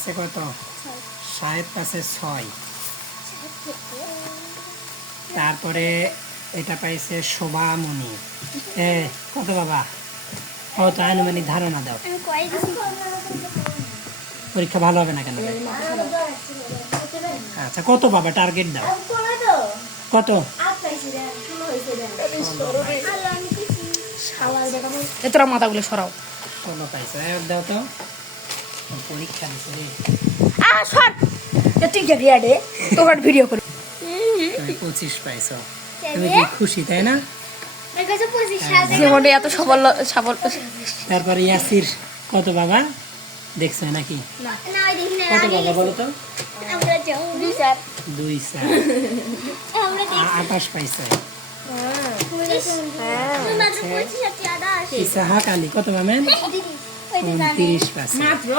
পাশে কত? 60 পাশে 6। তারপরে এটা পাইছে শোভামণি। কত বাবা? কত আনুমানিক ধারণা দাও। পরীক্ষা ভালো হবে না কেন? আচ্ছা কত বাবা টার্গেট দাও? কত? তোরা মাথাগুলো সরাও। 16 পাইছো। দাও তো, পরীক্ষা দিছে রে। তুই কে রে তোর ভিডিও করি। তুমি 25 পাইছো। তুমি কি খুশি তাই না? জীবনে এত সফল। তারপরে ইয়াসির কত বাবা দেখছো নাকি? কত বাবা বলো তো? 2 স্যার 28 পাইছে। ইসাহাক আলী কত মামেন? 29 পাইছে মাত্র।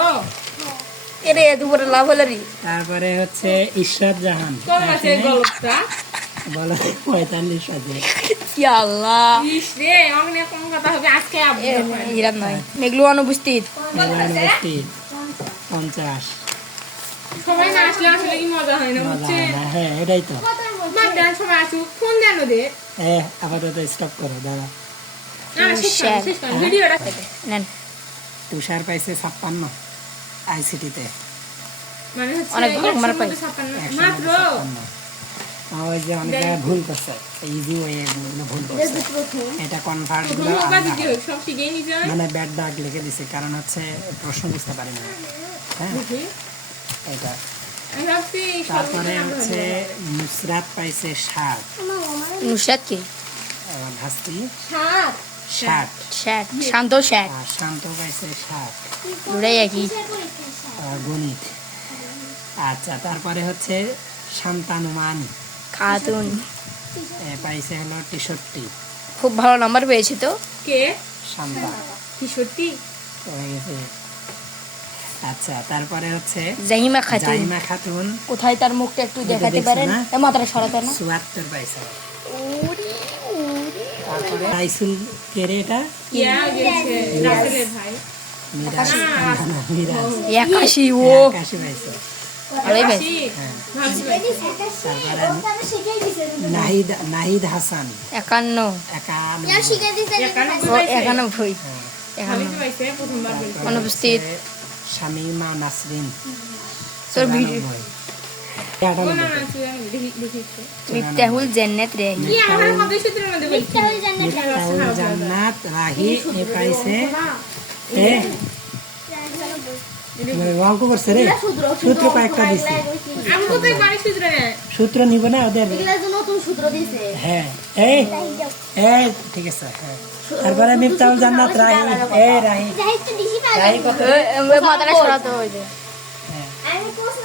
এরে দুপুরে লাভ হলো রে। তারপরে হচ্ছে ইশরাত জাহান বলো 45 পাইছে। কি আল্লাহ রে অগ্নে কোন কথা হবে আজকে হিরাত নয় মেঘলু অনুপস্থিত 50। সবাই না আসলে আসলে কি মজা হয় না বুঝছে? হ্যাঁ এটাই তো। বাদ দেন সবাই আসুক ফোন দেন ওদের। আপাতত স্টপ করো দাঁড়া। শেষ কর ভিডিওটা নেন। তুষার পাইছে 56 আইসিটিতে। মানে হচ্ছে অনেক ভালো মার্ক পাই। মাত্র ওই যে অনেক জায়গায় ভুল করছে, ইজি ওয়ে ভুল করছে। এটা কনভার্ট গুলো সব শিখে নিছে মানে ব্যাড দাগ লিখে দিছে, কারণ হচ্ছে প্রশ্ন বুঝতে পারি না। হ্যাঁ এটা। তারপরে হচ্ছে নুসরাত পাইছে 60। নুসরাত কি? ভাস্তি 60 60। শান্ত 60। শান্ত পাইছে 60। দুটাই একই গণিত। আচ্ছা তারপরে হচ্ছে শান্তানুমানি খাতুন পাইছে হলো 63। খুব ভালো নাম্বার পেয়েছে তো। কে? শান্তা 63 হয়ে গেছে। আচ্ছা তারপরে হচ্ছে জাহিমা খাতুন। জাহিমা খাতুন কোথায় তার মুখটা একটু দেখাতে পারেন? মাথাটা সরাতে না। 74 পাইছে। তারপরে রাইসুল কেরে এটা ইয়া গেছে রাসেলের ভাই মিরাজ 81 ও 81 পাইছে। আরে ভাই তারপরে নাহিদ হাসান 51 91 প্রথমবার অনুপস্থিত। শামিমা নাসরিন তোর ভিডিও 98। মিফতাহুল জান্নাত রে কি আমার কত সূত্রের মধ্যে বলছি মিফতাহুল জান্নাত রাহি এ পাইছে অঙ্ক করছে রে। সূত্র কয়েকটা দিছে। আমি তো তাই বাড়ি সূত্র নেই সূত্র নিব না ওদের। নতুন সূত্র দিছে। হ্যাঁ এই ঠিক আছে। হ্যাঁ তারপরে মিফতাহুল জান্নাত রাহি রাহি রাহি কত? মাথাটা সরাতে হইবে। আমি প্রশ্ন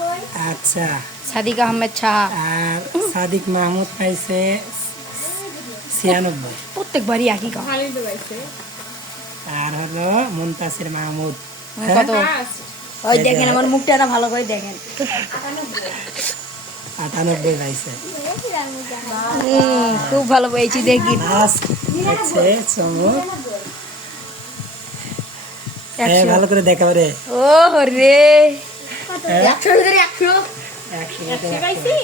বই। আচ্ছা সাদিক আহমেদ শাহ আর সাদিক মাহমুদ পাইছে 96। প্রত্যেকবারই একই কাজ। ভালোই তো পাইছে আর হলো মুনতাসির মাহমুদ কত? ওই দেখেন আমার মুখটা না ভালো করে দেখেন। 98 পাইছে। খুব ভালো পেয়েছি দেখি। লাস্ট হচ্ছে চমক। ভালো করে দেখাও রে। ও রে 100 ভিতরে 100 পাইছি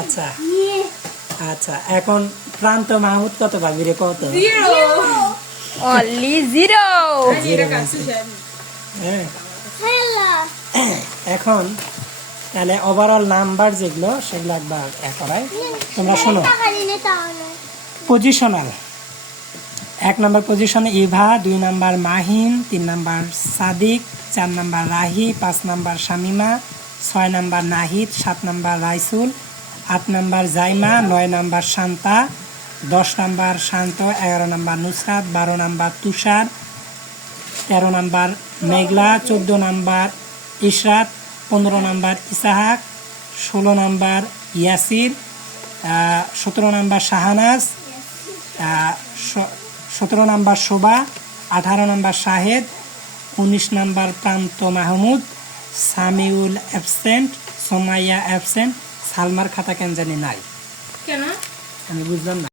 আচ্ছা আচ্ছা এখন প্রান্ত মাহমুদ কত পাবি রে? কত? অনলি 0। হ্যাঁ এখন তাহলে ওভারঅল নাম্বার যেগুলো সেগুলো একবার করাই তোমরা শোনো। পজিশনাল 1 নম্বর পজিশনে ইভা, 2 নম্বর মাহিন, 3 নম্বর সাদিক, 4 নম্বর রাহি, 5 নম্বর শামিমা, 6 নম্বর নাহিদ, 7 নম্বর রাইসুল, 8 নম্বর জাইমা, 9 নম্বর শান্তা, 10 নম্বর শান্ত, 11 নম্বর নুসরাত, 12 নম্বর তুষার, 13 নম্বর মেঘলা, 14 নম্বর ইশরাত, 15 নম্বর ইসাহাক, 16 নম্বর ইয়াসির, 17 নম্বর শাহানাজ, 17 নম্বর শোভা, 18 নম্বর শাহেদ, 19 নম্বর প্রান্ত মাহমুদ, সামিউল অ্যাবসেন্ট, সোমাইয়া অ্যাবসেন্ট, সালমার খাতা কেন জানি নাই। কেন আমি বুঝলাম না।